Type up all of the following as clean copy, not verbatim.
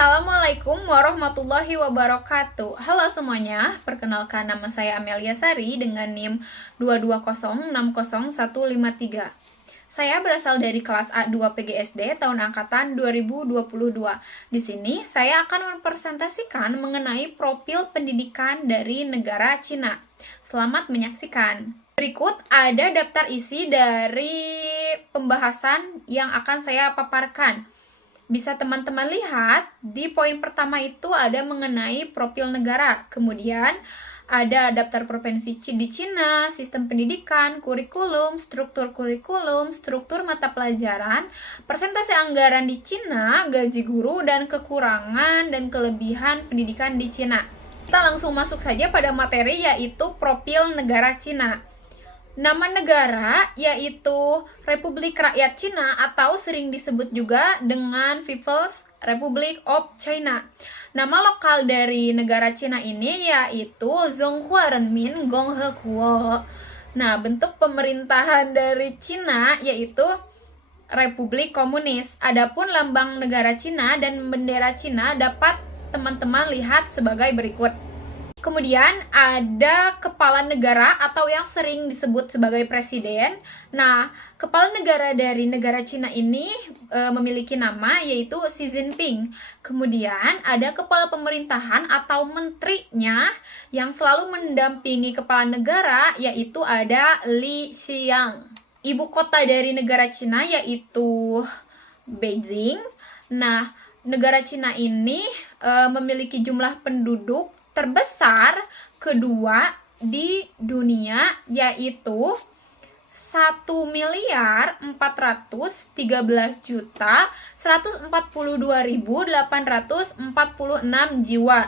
Assalamualaikum warahmatullahi wabarakatuh. Halo semuanya, perkenalkan nama saya Amelia Sari dengan NIM 220600153. Saya berasal dari kelas A2 PGSD tahun angkatan 2022. Di sini saya akan mempresentasikan mengenai profil pendidikan dari negara Cina. Selamat menyaksikan. Berikut ada daftar isi dari pembahasan yang akan saya paparkan. Bisa teman-teman lihat, di poin pertama itu ada mengenai profil negara. Kemudian ada daftar provinsi di Cina, sistem pendidikan, kurikulum, struktur mata pelajaran, persentase anggaran di Cina, gaji guru, dan kekurangan dan kelebihan pendidikan di Cina. Kita langsung masuk saja pada materi, yaitu profil negara Cina. Nama negara yaitu Republik Rakyat Cina atau sering disebut juga dengan People's Republic of China. Nama lokal dari negara Cina ini yaitu Zhonghua Renmin Gonghe Kuo. Nah, bentuk pemerintahan dari Cina yaitu Republik Komunis. Adapun lambang negara Cina dan bendera Cina dapat teman-teman lihat sebagai berikut. Kemudian ada kepala negara atau yang sering disebut sebagai presiden. Nah, kepala negara dari negara Cina ini memiliki nama yaitu Xi Jinping. Kemudian ada kepala pemerintahan atau menterinya yang selalu mendampingi kepala negara yaitu ada Li Xiang. Ibu kota dari negara Cina yaitu Beijing. Nah, negara Cina ini memiliki jumlah penduduk terbesar kedua di dunia yaitu 1.014.142.846 jiwa.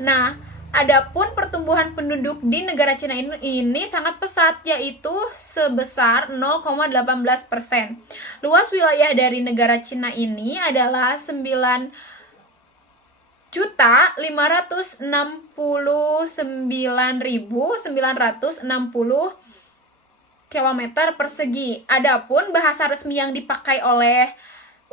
Nah, adapun pertumbuhan penduduk di negara Cina ini sangat pesat yaitu sebesar 0,18%. Luas wilayah dari negara Cina ini adalah 9.569.960 km persegi. Adapun bahasa resmi yang dipakai oleh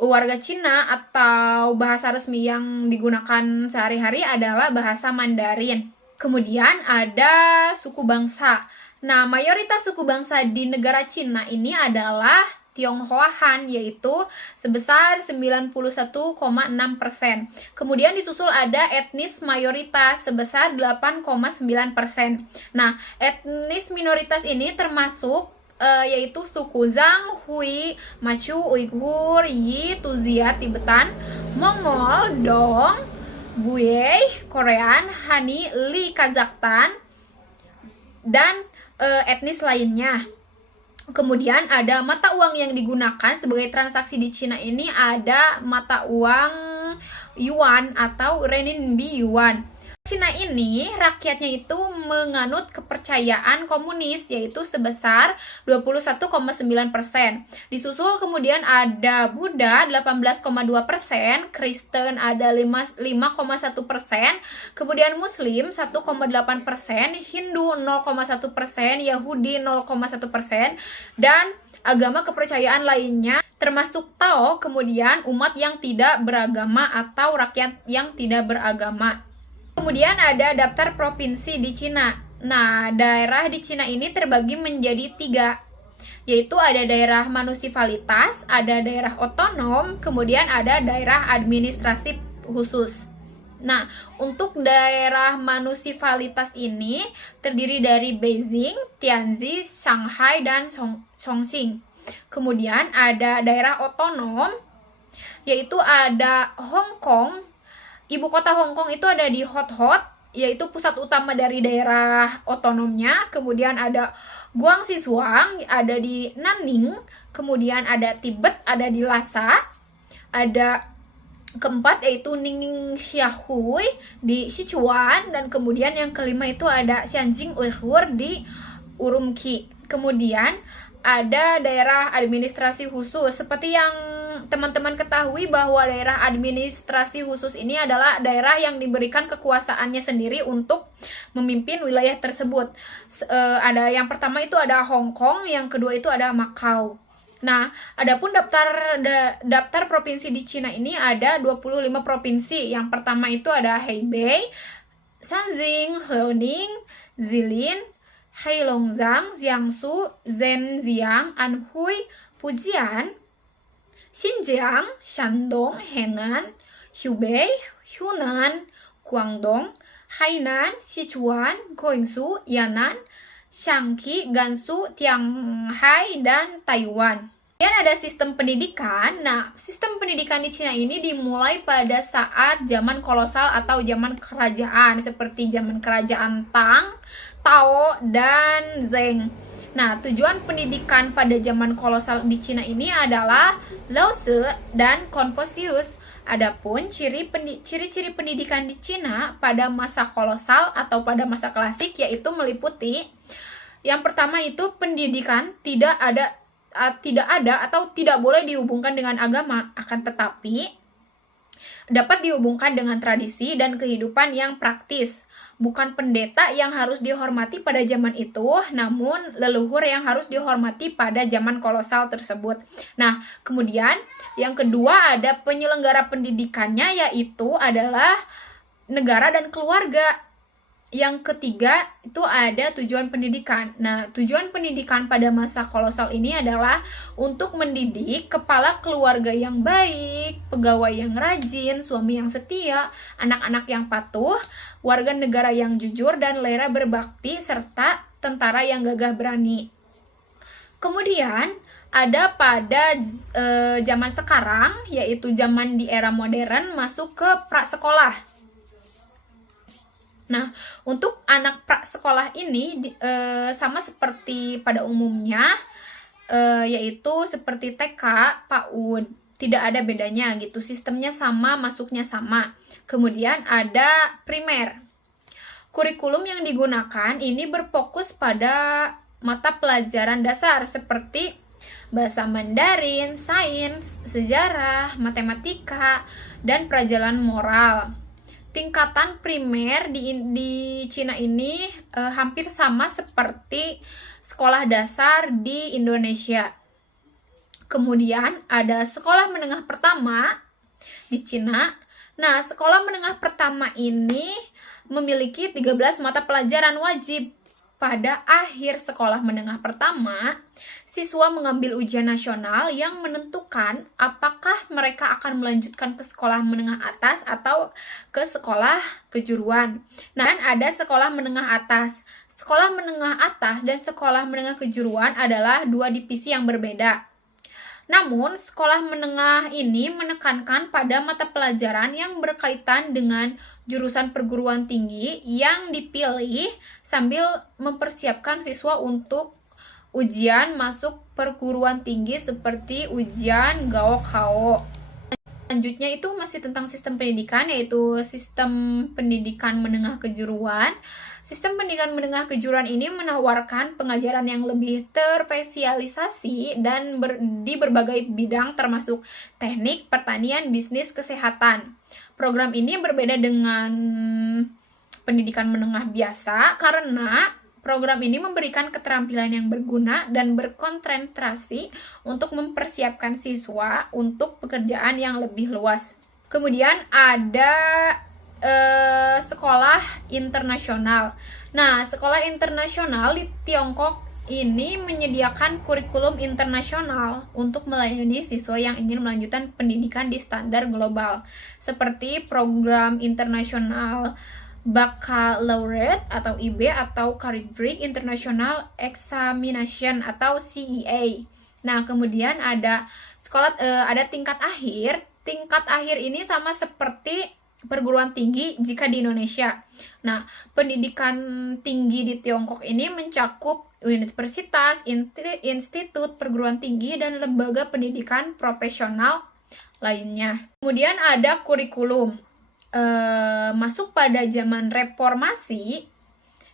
warga Cina atau bahasa resmi yang digunakan sehari-hari adalah bahasa Mandarin. Kemudian ada suku bangsa. Nah, mayoritas suku bangsa di negara Cina ini adalah Tionghoa Han, yaitu sebesar 91,6%. Kemudian disusul ada etnis mayoritas sebesar 8,9%. Nah, etnis minoritas ini termasuk yaitu suku Zhang, Hui, Manchu, Uighur, Yi, Tuzia, Tibetan, Mongol, Dong, Buyei, Korean, Hani, Li, Kazakhstan, dan etnis lainnya. Kemudian ada mata uang yang digunakan sebagai transaksi di Cina ini ada mata uang yuan atau renminbi yuan. Cina ini rakyatnya itu menganut kepercayaan komunis yaitu sebesar 21,9%. Disusul kemudian ada Buddha 18,2%, Kristen ada 5,1%, kemudian Muslim 1,8%, Hindu 0,1%, Yahudi 0,1%, dan agama kepercayaan lainnya termasuk Tao, kemudian umat yang tidak beragama atau rakyat yang tidak beragama. Kemudian ada daftar provinsi di Cina. Nah, daerah di Cina ini terbagi menjadi 3, yaitu ada daerah munisipalitas, ada daerah otonom, kemudian ada daerah administrasi khusus. Nah, untuk daerah munisipalitas ini terdiri dari Beijing, Tianjin, Shanghai, dan Chongqing. Kemudian ada daerah otonom, yaitu ada Hong Kong. Ibu kota Hong Kong itu ada di Hot Hot, yaitu pusat utama dari daerah otonomnya. Kemudian ada Guangxi Zhuang, ada di Nanning. Kemudian ada Tibet, ada di Lhasa. Ada keempat yaitu Ningxiahui di Sichuan. Dan kemudian yang kelima itu ada Xianjing Uighur di Urumqi. Kemudian ada daerah administrasi khusus. Seperti yang teman-teman ketahui bahwa daerah administrasi khusus ini adalah daerah yang diberikan kekuasaannya sendiri untuk memimpin wilayah tersebut. Ada yang pertama itu ada Hong Kong, yang kedua itu ada Macau. Nah, adapun daftar provinsi di Cina ini ada 25 provinsi. Yang pertama itu ada Hebei, Shanxi, Liaoning, Jilin, Heilongjiang, Jiangsu, Zhenjiang, Anhui, Fujian, Xinjiang, Shandong, Henan, Hubei, Hunan, Guangdong, Hainan, Sichuan, Guangzhou, Yan'an, Shaanxi, Gansu, Tianghai, dan Taiwan. Kemudian ada sistem pendidikan. Nah, sistem pendidikan di Cina ini dimulai pada saat zaman kolosal atau zaman kerajaan, seperti zaman kerajaan Tang, Tao, dan Zheng. Nah, tujuan pendidikan pada zaman kolosal di Cina ini adalah Lao Tzu dan Confucius. Adapun ciri-ciri pendidikan di Cina pada masa kolosal atau pada masa klasik yaitu meliputi yang pertama itu pendidikan tidak ada atau tidak boleh dihubungkan dengan agama, akan tetapi dapat dihubungkan dengan tradisi dan kehidupan yang praktis. Bukan pendeta yang harus dihormati pada zaman itu, namun leluhur yang harus dihormati pada zaman kolosal tersebut. Nah, kemudian yang kedua ada penyelenggara pendidikannya, yaitu adalah negara dan keluarga. Yang ketiga itu ada tujuan pendidikan. Nah, tujuan pendidikan pada masa kolosal ini adalah untuk mendidik kepala keluarga yang baik, pegawai yang rajin, suami yang setia, anak-anak yang patuh, warga negara yang jujur dan rela berbakti, serta tentara yang gagah berani. Kemudian ada pada zaman sekarang, yaitu zaman di era modern, masuk ke prasekolah. Nah, untuk anak prasekolah ini sama seperti pada umumnya, yaitu seperti TK, PAUD, tidak ada bedanya gitu. Sistemnya sama, masuknya sama. Kemudian ada primer. Kurikulum yang digunakan ini berfokus pada mata pelajaran dasar seperti bahasa Mandarin, sains, sejarah, matematika, dan pelajaran moral. Tingkatan primer di Cina ini hampir sama seperti sekolah dasar di Indonesia. Kemudian ada sekolah menengah pertama di Cina. Nah, sekolah menengah pertama ini memiliki 13 mata pelajaran wajib. Pada akhir sekolah menengah pertama, siswa mengambil ujian nasional yang menentukan apakah mereka akan melanjutkan ke sekolah menengah atas atau ke sekolah kejuruan. Nah, dan ada sekolah menengah atas. Sekolah menengah atas dan sekolah menengah kejuruan adalah dua divisi yang berbeda. Namun, sekolah menengah ini menekankan pada mata pelajaran yang berkaitan dengan jurusan perguruan tinggi yang dipilih sambil mempersiapkan siswa untuk ujian masuk perguruan tinggi seperti ujian Gaokao. Selanjutnya itu masih tentang sistem pendidikan, yaitu sistem pendidikan menengah kejuruan. Sistem pendidikan menengah kejuruan ini menawarkan pengajaran yang lebih terspesialisasi dan di berbagai bidang termasuk teknik, pertanian, bisnis, kesehatan. Program ini berbeda dengan pendidikan menengah biasa karena program ini memberikan keterampilan yang berguna dan berkonsentrasi untuk mempersiapkan siswa untuk pekerjaan yang lebih luas. Kemudian ada sekolah internasional. Nah, sekolah internasional di Tiongkok ini menyediakan kurikulum internasional untuk melayani siswa yang ingin melanjutkan pendidikan di standar global, seperti program internasional Baccalaureate atau IB atau Cambridge International Examination atau CEA. Nah, kemudian ada ada tingkat akhir. Tingkat akhir ini sama seperti perguruan tinggi jika di Indonesia. Nah, pendidikan tinggi di Tiongkok ini mencakup universitas, institut perguruan tinggi, dan lembaga pendidikan profesional lainnya. Kemudian ada kurikulum. Masuk pada zaman reformasi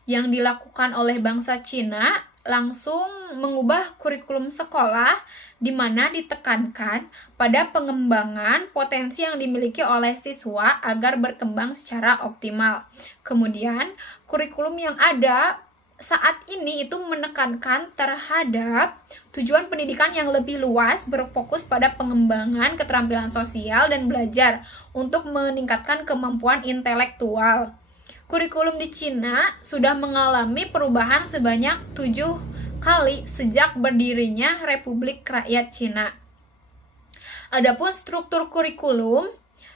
yang dilakukan oleh bangsa Cina, langsung mengubah kurikulum sekolah di mana ditekankan pada pengembangan potensi yang dimiliki oleh siswa agar berkembang secara optimal. Kemudian, kurikulum yang ada saat ini itu menekankan terhadap tujuan pendidikan yang lebih luas, berfokus pada pengembangan keterampilan sosial dan belajar untuk meningkatkan kemampuan intelektual. Kurikulum di Cina sudah mengalami perubahan sebanyak 7 kali sejak berdirinya Republik Rakyat Cina. Adapun struktur kurikulum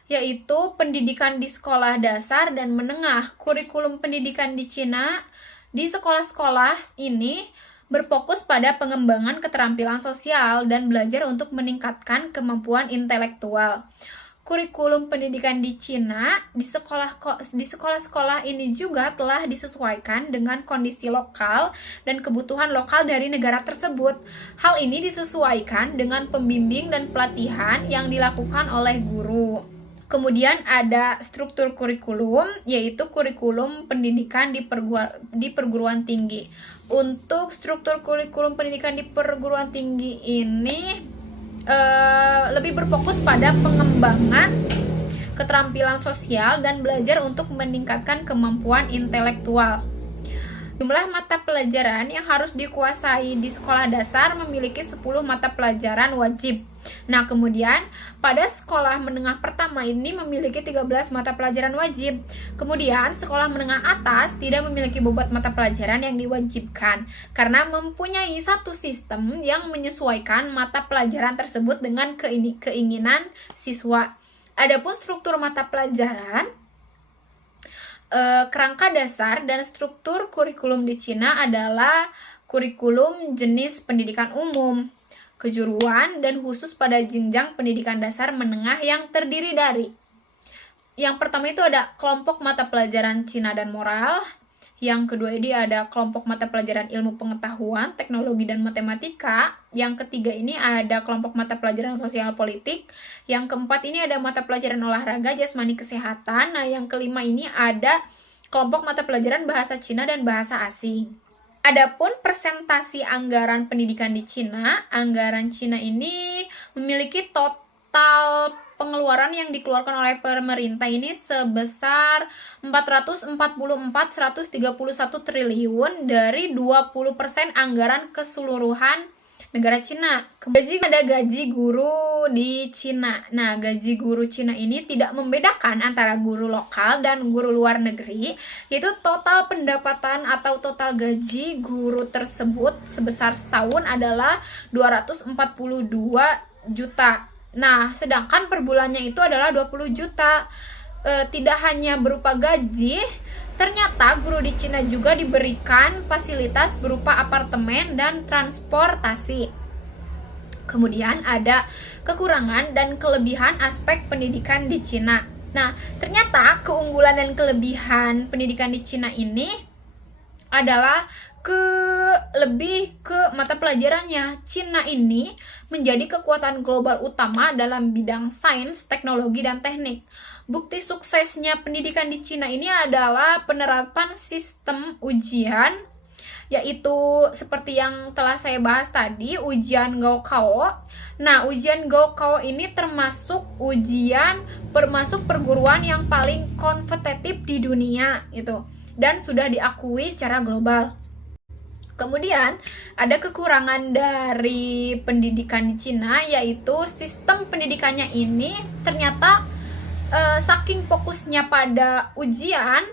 yaitu pendidikan di sekolah dasar dan menengah. Kurikulum pendidikan di Cina di sekolah-sekolah ini berfokus pada pengembangan keterampilan sosial dan belajar untuk meningkatkan kemampuan intelektual. Kurikulum pendidikan di Cina di sekolah-sekolah ini juga telah disesuaikan dengan kondisi lokal dan kebutuhan lokal dari negara tersebut. Hal ini disesuaikan dengan pembimbing dan pelatihan yang dilakukan oleh guru. Kemudian ada struktur kurikulum, yaitu kurikulum pendidikan di perguruan tinggi. Untuk struktur kurikulum pendidikan di perguruan tinggi ini lebih berfokus pada pengembangan keterampilan sosial dan belajar untuk meningkatkan kemampuan intelektual. Jumlah mata pelajaran yang harus dikuasai di sekolah dasar memiliki 10 mata pelajaran wajib. Nah, kemudian pada sekolah menengah pertama ini memiliki 13 mata pelajaran wajib. Kemudian sekolah menengah atas tidak memiliki bobot mata pelajaran yang diwajibkan karena mempunyai satu sistem yang menyesuaikan mata pelajaran tersebut dengan keinginan siswa. Adapun struktur mata pelajaran, kerangka dasar dan struktur kurikulum di Cina adalah kurikulum jenis pendidikan umum, kejuruan, dan khusus pada jenjang pendidikan dasar menengah yang terdiri dari yang pertama itu ada kelompok mata pelajaran Cina dan moral. Yang kedua ini ada kelompok mata pelajaran ilmu pengetahuan, teknologi, dan matematika. Yang ketiga ini ada kelompok mata pelajaran sosial politik. Yang keempat ini ada mata pelajaran olahraga, jasmani, kesehatan. Nah, yang kelima ini ada kelompok mata pelajaran bahasa Cina dan bahasa asing. Adapun presentasi anggaran pendidikan di Cina, anggaran Cina ini memiliki total pengeluaran yang dikeluarkan oleh pemerintah ini sebesar 444,131 triliun dari 20% anggaran keseluruhan negara Cina. Ada gaji guru di Cina. Nah, gaji guru Cina ini tidak membedakan antara guru lokal dan guru luar negeri, yaitu total pendapatan atau total gaji guru tersebut sebesar setahun adalah 242 juta. Nah, sedangkan per bulannya itu adalah 20 juta. Tidak hanya berupa gaji, ternyata guru di Cina juga diberikan fasilitas berupa apartemen dan transportasi. Kemudian ada kekurangan dan kelebihan aspek pendidikan di Cina. Nah, ternyata keunggulan dan kelebihan pendidikan di Cina ini adalah lebih ke mata pelajarannya. Cina ini menjadi kekuatan global utama dalam bidang sains, teknologi, dan teknik. Bukti suksesnya pendidikan di Cina ini adalah penerapan sistem ujian, yaitu seperti yang telah saya bahas tadi, ujian Gaokao. Nah, ujian Gaokao ini termasuk perguruan yang paling kompetitif di dunia itu, dan sudah diakui secara global. Kemudian ada kekurangan dari pendidikan di Cina, yaitu sistem pendidikannya ini ternyata saking fokusnya pada ujian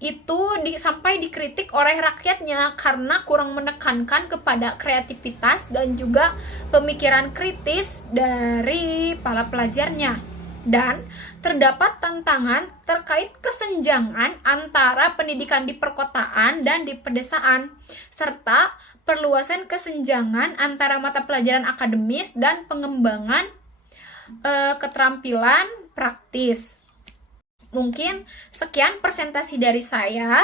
itu sampai dikritik oleh rakyatnya karena kurang menekankan kepada kreativitas dan juga pemikiran kritis dari para pelajarnya. Dan terdapat tantangan terkait kesenjangan antara pendidikan di perkotaan dan di pedesaan, serta perluasan kesenjangan antara mata pelajaran akademis dan pengembangan keterampilan praktis. Mungkin sekian presentasi dari saya.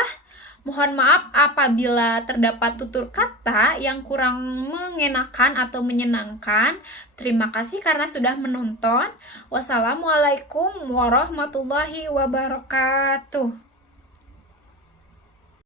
Mohon maaf apabila terdapat tutur kata yang kurang mengenakan atau menyenangkan. Terima kasih karena sudah menonton. Wassalamualaikum warahmatullahi wabarakatuh.